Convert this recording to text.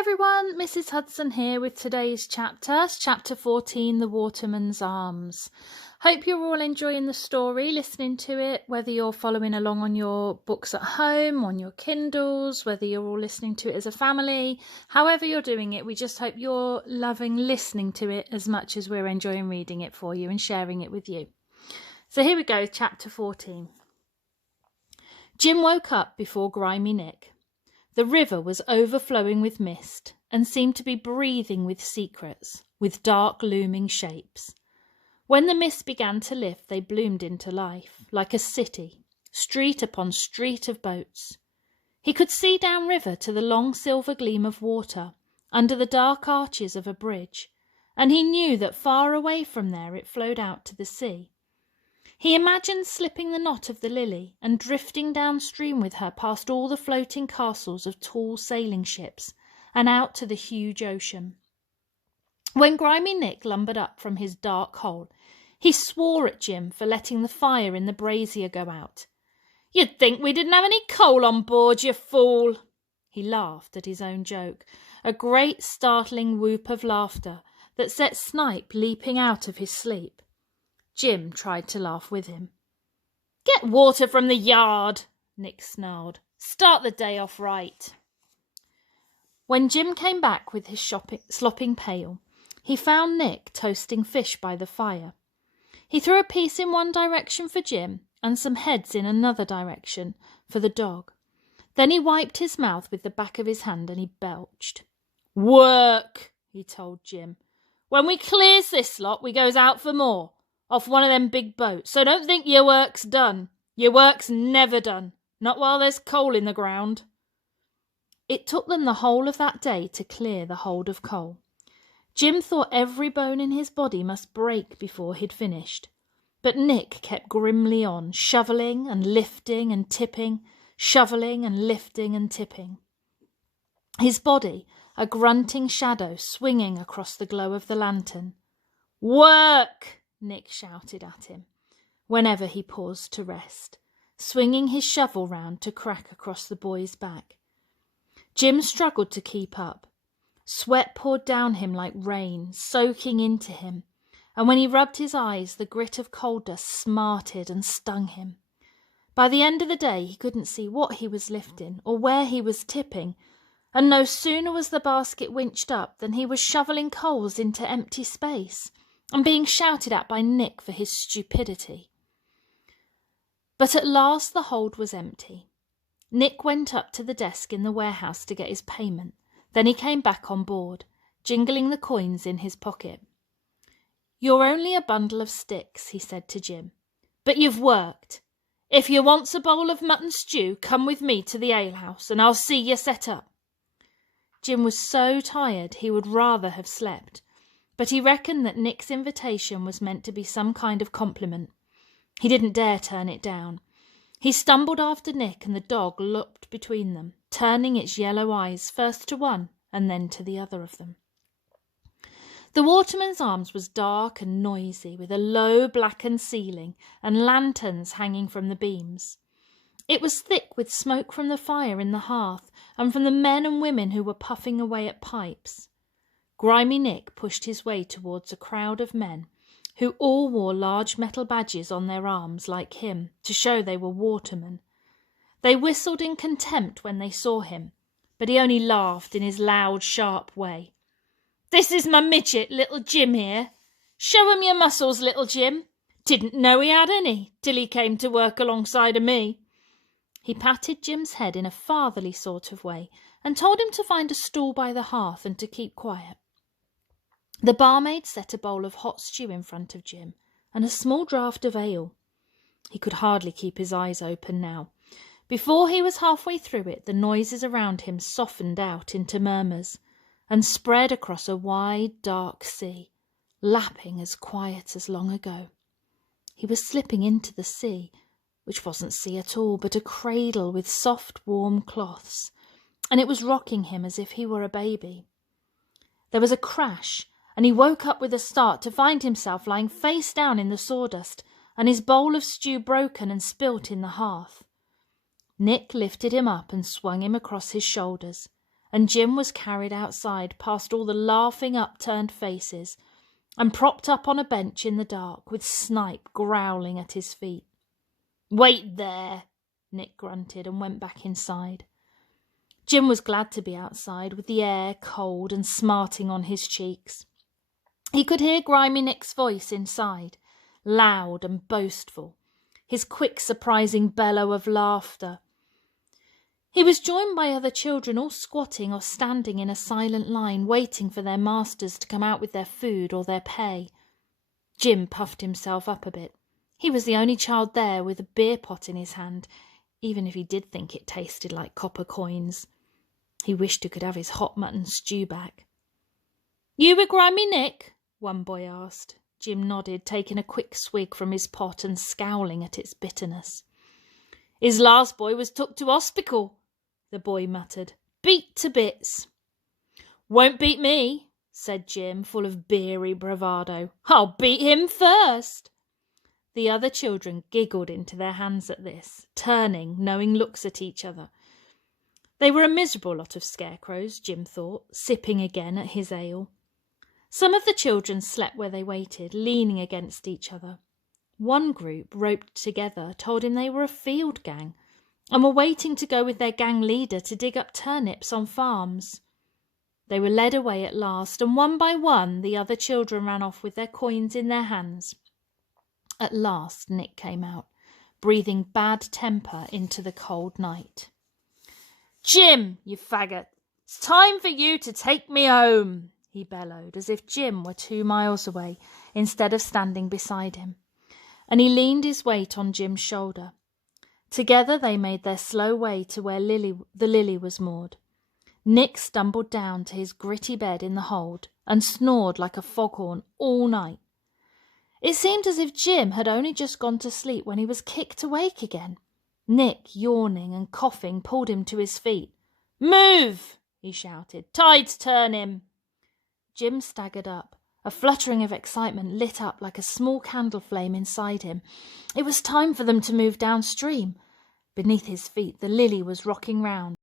everyone, Mrs. Hudson here with today's chapter, chapter 14, The Watermen's Arms. Hope you're all enjoying the story, listening to it, whether you're following along on your books at home, on your Kindles, whether you're all listening to it as a family, however you're doing it, we just hope you're loving listening to it as much as we're enjoying reading it for you and sharing it with you. So here we go, chapter 14. Jim woke up before grimy Nick. The river was overflowing with mist and seemed to be breathing with secrets, with dark looming shapes. When the mist began to lift, they bloomed into life, like a city, street upon street of boats. He could see downriver to the long silver gleam of water, under the dark arches of a bridge, and he knew that far away from there it flowed out to the sea. He imagined slipping the knot of the lily and drifting downstream with her past all the floating castles of tall sailing ships and out to the huge ocean. When grimy Nick lumbered up from his dark hole, he swore at Jim for letting the fire in the brazier go out. "You'd think we didn't have any coal on board, you fool!" He laughed at his own joke, a great startling whoop of laughter that set Snipe leaping out of his sleep. Jim tried to laugh with him. "Get water from the yard," Nick snarled. "Start the day off right." When Jim came back with his slopping pail, he found Nick toasting fish by the fire. He threw a piece in one direction for Jim and some heads in another direction for the dog. Then he wiped his mouth with the back of his hand and he belched. "Work," he told Jim. "When we clears this lot, we goes out for more. Off one of them big boats, so don't think your work's done. Your work's never done, not while there's coal in the ground." It took them the whole of that day to clear the hold of coal. Jim thought every bone in his body must break before he'd finished, but Nick kept grimly on, shoveling and lifting and tipping, shoveling and lifting and tipping. His body, a grunting shadow swinging across the glow of the lantern. "Work!" Nick shouted at him, whenever he paused to rest, swinging his shovel round to crack across the boy's back. Jim struggled to keep up. Sweat poured down him like rain, soaking into him, and when he rubbed his eyes, the grit of coal dust smarted and stung him. By the end of the day, he couldn't see what he was lifting or where he was tipping, and no sooner was the basket winched up than he was shoveling coals into empty space and being shouted at by Nick for his stupidity. But at last the hold was empty. Nick went up to the desk in the warehouse to get his payment. Then he came back on board, jingling the coins in his pocket. "You're only a bundle of sticks," he said to Jim, "but you've worked. If you wants a bowl of mutton stew, come with me to the alehouse and I'll see you set up." Jim was so tired he would rather have slept, but he reckoned that Nick's invitation was meant to be some kind of compliment. He didn't dare turn it down. He stumbled after Nick and the dog looked between them, turning its yellow eyes first to one and then to the other of them. The Watermen's Arms was dark and noisy, with a low blackened ceiling and lanterns hanging from the beams. It was thick with smoke from the fire in the hearth and from the men and women who were puffing away at pipes. Grimy Nick pushed his way towards a crowd of men who all wore large metal badges on their arms like him to show they were watermen. They whistled in contempt when they saw him, but he only laughed in his loud, sharp way. "This is my midget, little Jim here. Show him your muscles, little Jim. Didn't know he had any till he came to work alongside of me." He patted Jim's head in a fatherly sort of way and told him to find a stool by the hearth and to keep quiet. The barmaid set a bowl of hot stew in front of Jim and a small draught of ale. He could hardly keep his eyes open now. Before he was halfway through it, the noises around him softened out into murmurs and spread across a wide, dark sea, lapping as quiet as long ago. He was slipping into the sea, which wasn't sea at all, but a cradle with soft, warm cloths, and it was rocking him as if he were a baby. There was a crash, and he woke up with a start to find himself lying face down in the sawdust and his bowl of stew broken and spilt in the hearth. Nick lifted him up and swung him across his shoulders, and Jim was carried outside past all the laughing upturned faces and propped up on a bench in the dark with Snipe growling at his feet. "Wait there," Nick grunted and went back inside. Jim was glad to be outside with the air cold and smarting on his cheeks. He could hear Grimy Nick's voice inside, loud and boastful, his quick surprising bellow of laughter. He was joined by other children all squatting or standing in a silent line waiting for their masters to come out with their food or their pay. Jim puffed himself up a bit. He was the only child there with a beer pot in his hand, even if he did think it tasted like copper coins. He wished he could have his hot mutton stew back. "You with Grimy Nick?" one boy asked. Jim nodded, taking a quick swig from his pot and scowling at its bitterness. "His last boy was took to hospital," the boy muttered. "Beat to bits." "Won't beat me," said Jim, full of beery bravado. "I'll beat him first." The other children giggled into their hands at this, turning, knowing looks at each other. They were a miserable lot of scarecrows, Jim thought, sipping again at his ale. Some of the children slept where they waited, leaning against each other. One group, roped together, told him they were a field gang and were waiting to go with their gang leader to dig up turnips on farms. They were led away at last, and one by one the other children ran off with their coins in their hands. At last Nick came out, breathing bad temper into the cold night. "Jim, you faggot, it's time for you to take me home," he bellowed, as if Jim were 2 miles away instead of standing beside him, and he leaned his weight on Jim's shoulder. Together they made their slow way to where the Lily was moored. Nick stumbled down to his gritty bed in the hold and snored like a foghorn all night. It seemed as if Jim had only just gone to sleep when he was kicked awake again. Nick, yawning and coughing, pulled him to his feet. "Move!" he shouted. "Tide's turning." Jim staggered up. A fluttering of excitement lit up like a small candle flame inside him. It was time for them to move downstream. Beneath his feet, the Lily was rocking round.